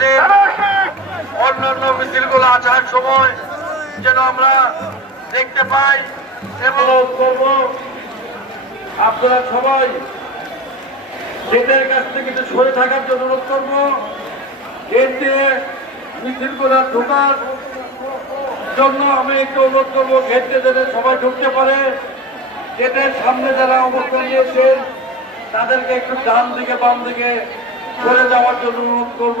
মিছিল অন্যান্য মিছিলগুলো আসার সময় যেন আমরা দেখতে পাই এবং আপনারা সবাই গেটের কাছ থেকে একটু সরে থাকার জন্য অনুরোধ করব। গেট দিয়ে মিছিল করার ঢোকার জন্য আমি একটু অনুরোধ করব দিয়ে যাতে সবাই ঢুকতে পারে। গেটের সামনে যারা অবস্থান নিয়েছেন, তাদেরকে একটু ডান দিকে, বাম দিকে চলে যাওয়ার জন্য অনুরোধ করব।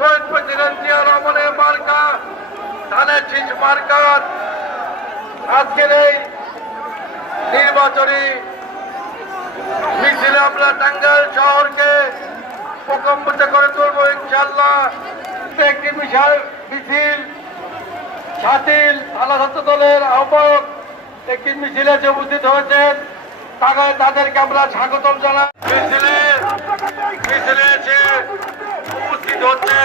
শহীদ প্রেসিডেন্ট জিয়া রহমানের মার্কা, ধানের শীষ মার্কার আজকের এই নির্বাচনী মিছিলে আমরা টাঙ্গাইল শহরকে প্রকম্পিত করে তুলবো ইনশাল্লাহ একটি বিশাল মিছিল সাতিল আলা ছাত্র দলের আহ্বায়ক একটি মিছিলে যে উপস্থিত হয়েছেন, তাকে তাদেরকে আমরা স্বাগতম জানাই। মিছিলে মিছিলে এসে উপস্থিত হচ্ছে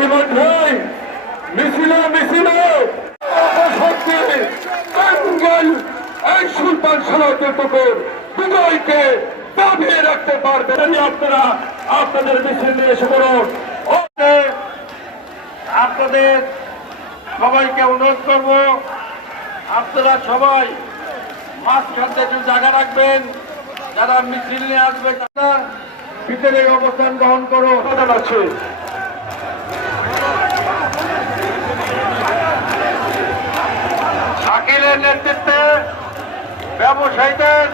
ইতিমধ্যেই মিছিল মিছিল। শক্তি টাঙ্গাইল এই সুলতান সালাতের পুকুর বিজয়কে দাবিয়ে রাখতে পারবেন আপনারা আপনাদের মিছিল নিয়ে এসে করুন আপনাদের সবাইকে অনুরোধ করব, আপনারা সবাই মাঝখান থেকে জায়গা রাখবেন, যারা মিছিল নিয়ে আসবে, তারা ভিতরে অবস্থান গ্রহণ করো আছে শাকিলের নেতৃত্বে ব্যবসায়ীদের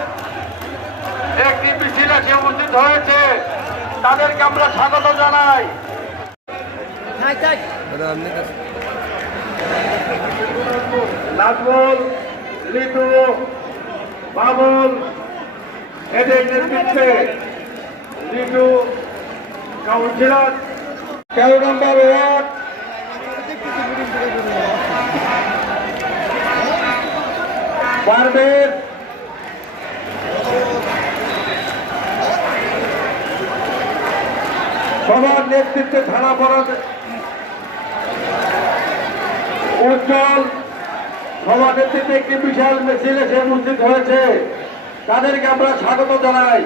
একটি মিছিল এসে উপস্থিত হয়েছে। তাদেরকে আমরা স্বাগত জানাই। নাজমুল লিটু বাবুল এদের নেতৃত্বে লিটু কাউন্সিলর, তেরো নম্বর ওয়ার্ড। পারভেজ সবার নেতৃত্বে থানা পড়াতে উজ্জ্বল সবার নেতৃত্বে একটি বিশাল মিছিল এসে উপস্থিত হয়েছে। তাদেরকে আমরা স্বাগত জানাই।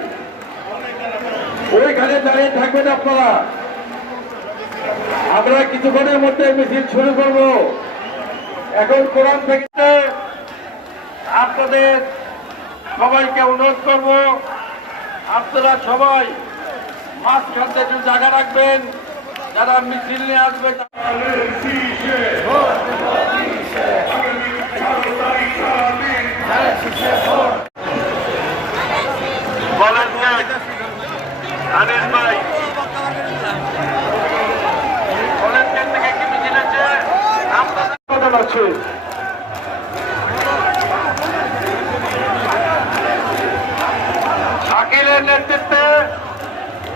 ওইখানে দাঁড়িয়ে থাকবেন আপনারা। আমরা কিছুক্ষণের মধ্যে মিছিল শুরু করব। এখন কোরআন থেকে আপনাদের সবাইকে অনুরোধ করব, আপনারা সবাই মাঝখান একটু জায়গা রাখবেন। যারা মিছিল নিয়ে আসবে বলেন আনিস ভাই আছে শাকিলের নেতৃত্বে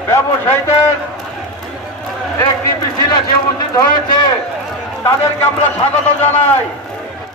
ব্যবসায়ীদের একটি মিছিল এসে উপস্থিত হয়েছে। তাদেরকে আমরা স্বাগত জানাই।